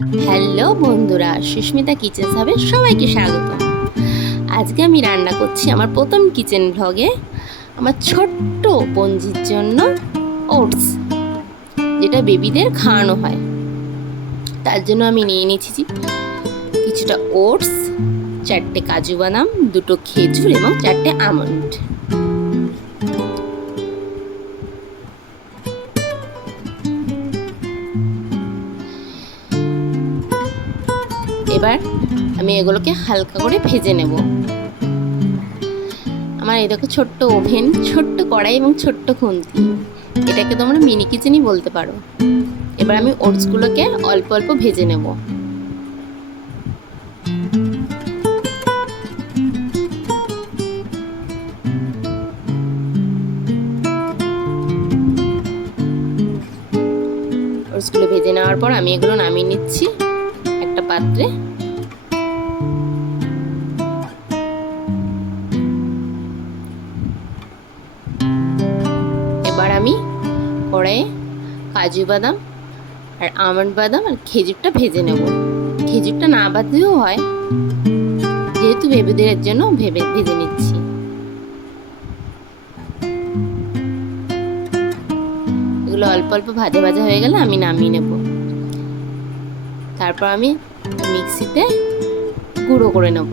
Hello বন্ধুরা, Susmita kitchen হাবে সবাইকে স্বাগত। আজকে আমি রান্না করছি আমার প্রথম কিচেন ভ্লগে আমার ছোট্ট পঞ্জির জন্য ওটস, যেটা বেবিদের খাওয়ানো হয়। তার জন্য আমি নিয়ে নিয়েছি কিছুটা ওটস, 4টে কাজু বাদাম, 2টো খেজুর এবং 4টে আমন্ড। এবার আমি এগুলোকে হালকা করে ভেজে নেব। আমার এই দেখো ছোট্ট ওভেন, ছোট্ট কড়াই এবং ছোট্ট খুন্তি, এটাকে তোমরা মিনি কিচেনই বলতে পারো। এবার আমি ওটসগুলোকে অল্প অল্প ভেজে নেব। ওটসগুলো ভেজে নেওয়ার পর আমি এগুলো নামিয়ে নিচ্ছি একটা পাত্রে। এবার আমি কড়াইয়ে কাজু বাদাম আর আমন্ড বাদাম আর খেজুরটা ভেজে নেব। খেজুরটা না বাদলেও হয়, যেহেতু বেবিদের জন্য ভেজে নিচ্ছি। এগুলো অল্প অল্প ভাজা ভাজা হয়ে গেলে আমি নামিয়ে নেব। তারপর আমি মিক্সিতে গুঁড়ো করে নেব।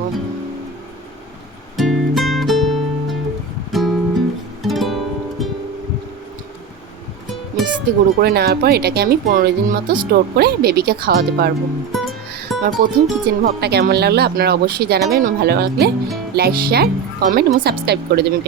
মিক্সিতে গুঁড়ো করে নেওয়ার পর এটাকে আমি 15 দিন মতো স্টোর করে বেবিকে খাওয়াতে পারবো। আমার প্রথম কিচেন ভ্লগটা কেমন লাগলো আপনারা অবশ্যই জানাবেন, এবং ভালো লাগলে লাইক, শেয়ার, কমেন্ট এবং সাবস্ক্রাইব করে দেবেন।